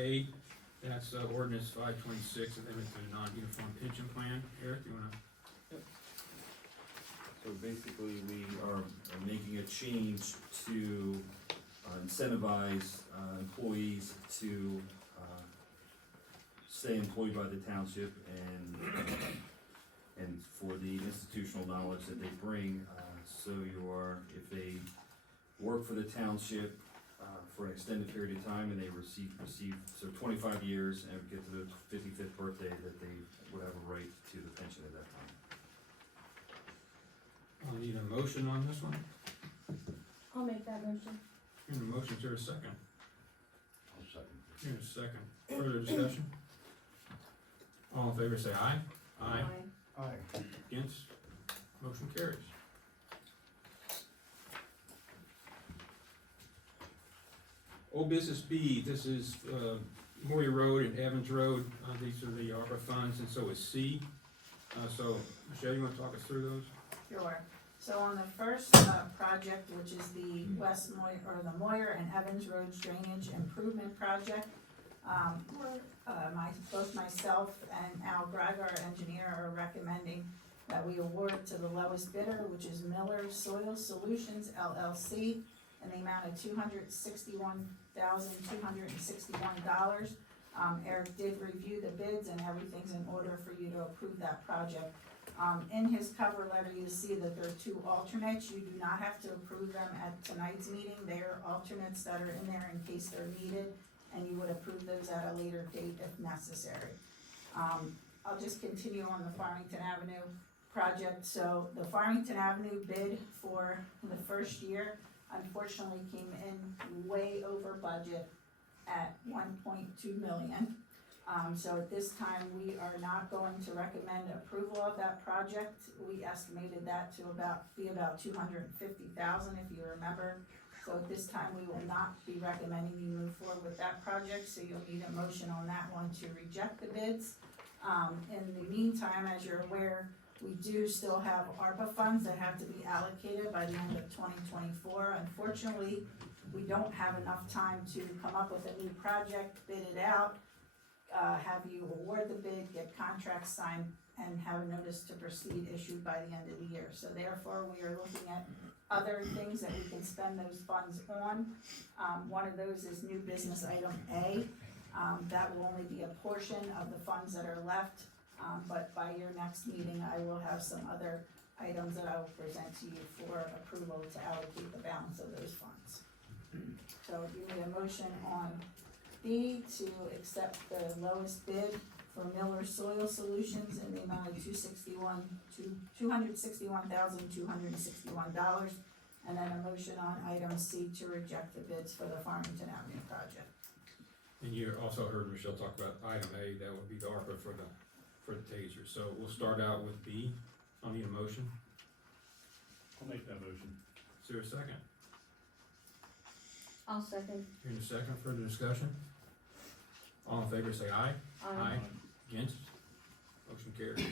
A, that's ordinance 526, amendment to the non-uniform pension plan. Eric, you wanna? So basically, we are making a change to incentivize employees to stay employed by the township and for the institutional knowledge that they bring. So if they work for the township for an extended period of time and they receive, so 25 years and get to the 55th birthday, that they would have a right to the pension at that time. I'll need a motion on this one. I'll make that motion. Here's a motion, is there a second? I'll second. Here's a second. Further discussion? All in favor say aye. Aye. Aye. Against? Motion carries. Old business B, this is Moyer Road and Evans Road. These are the ARPA funds, and so is C. So Michelle, you wanna talk us through those? Sure. So on the first project, which is the West Moyer, or the Moyer and Evans Roads Drainage Improvement Project, both myself and Al Greiger, our engineer, are recommending that we award to the lowest bidder, which is Miller Soil Solutions LLC, in the amount of $261,261. Eric did review the bids and everything's in order for you to approve that project. In his cover letter, you see that there are two alternates. You do not have to approve them at tonight's meeting. They are alternates that are in there in case they're needed, and you would approve those at a later date if necessary. I'll just continue on the Farmington Avenue project. So the Farmington Avenue bid for the first year unfortunately came in way over budget at 1.2 million. So at this time, we are not going to recommend approval of that project. We estimated that to be about 250,000, if you remember. So at this time, we will not be recommending you move forward with that project, so you'll need a motion on that one to reject the bids. In the meantime, as you're aware, we do still have ARPA funds that have to be allocated by the end of 2024. Unfortunately, we don't have enough time to come up with a new project, bid it out, have you award the bid, get contracts signed, and have a notice to proceed issued by the end of the year. So therefore, we are looking at other things that we can spend those funds on. One of those is new business item A. That will only be a portion of the funds that are left, but by your next meeting, I will have some other items that I will present to you for approval to allocate the balance of those funds. So you need a motion on B to accept the lowest bid for Miller Soil Solutions in the amount of $261,261, and then a motion on item C to reject the bids for the Farmington Avenue project. And you also heard Michelle talk about item A, that would be the ARPA for the taser. So we'll start out with B. I'll need a motion. I'll make that motion. Is there a second? I'll second. Here in a second, further discussion? All in favor say aye. Against? Motion carries.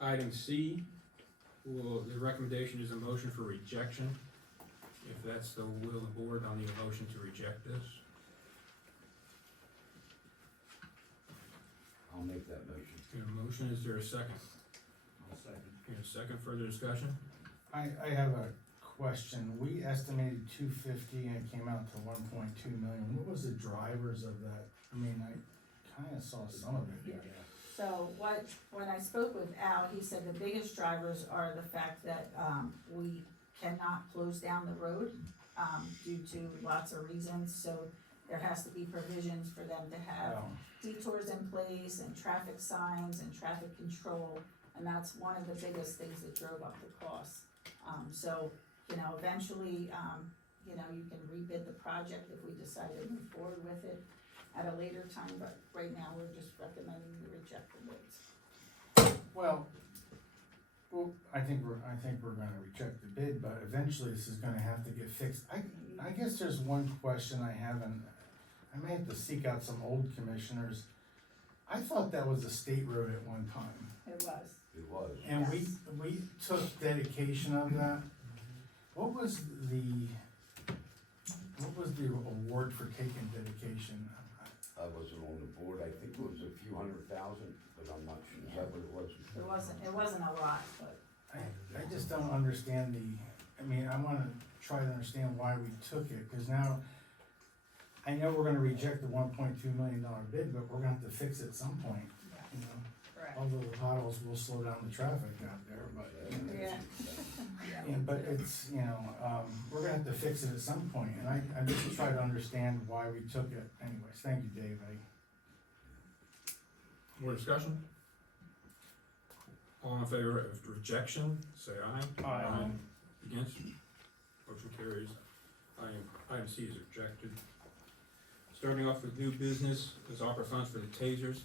Item C, the recommendation is a motion for rejection. If that's the will of the board, I'll need a motion to reject this. I'll make that motion. Here a motion, is there a second? I'll second. Here a second, further discussion? I have a question. We estimated 250 and it came out to 1.2 million. What was the drivers of that? I mean, I kinda saw some of it. Yeah. So when I spoke with Al, he said the biggest drivers are the fact that, we cannot close down the road, due to lots of reasons, so there has to be provisions for them to have detours in place and traffic signs and traffic control, and that's one of the biggest things that drove up the cost. So, eventually, you can rebid the project if we decide to move forward with it at a later time, but right now, we're just recommending you reject the bids. Well, I think we're gonna reject the bid, but eventually this is gonna have to get fixed. I guess there's one question I have, and I may have to seek out some old commissioners. I thought that was a state road at one time, It was. It was. and Yes. we took dedication of that. What was the What was the award for taking dedication? I wasn't on the board, I think it was a few $100,000, but I'm not sure, is that what it was? It wasn't a lot, but, I just don't understand I mean, I wanna try to understand why we took it, cause now, I know we're gonna reject the $1.2 million bid, but we're gonna have to fix it at some point, you know? correct. Although the potholes will slow down the traffic out there, but. Yeah. Yeah, but it's, you know, we're gonna have to fix it at some point, and I just try to understand why we took it anyways. Thank you, Dave. More discussion? All in favor of rejection, say aye. Aye. Against? Motion carries. Item C is rejected. Starting off with new business, is opera funds for the tasers.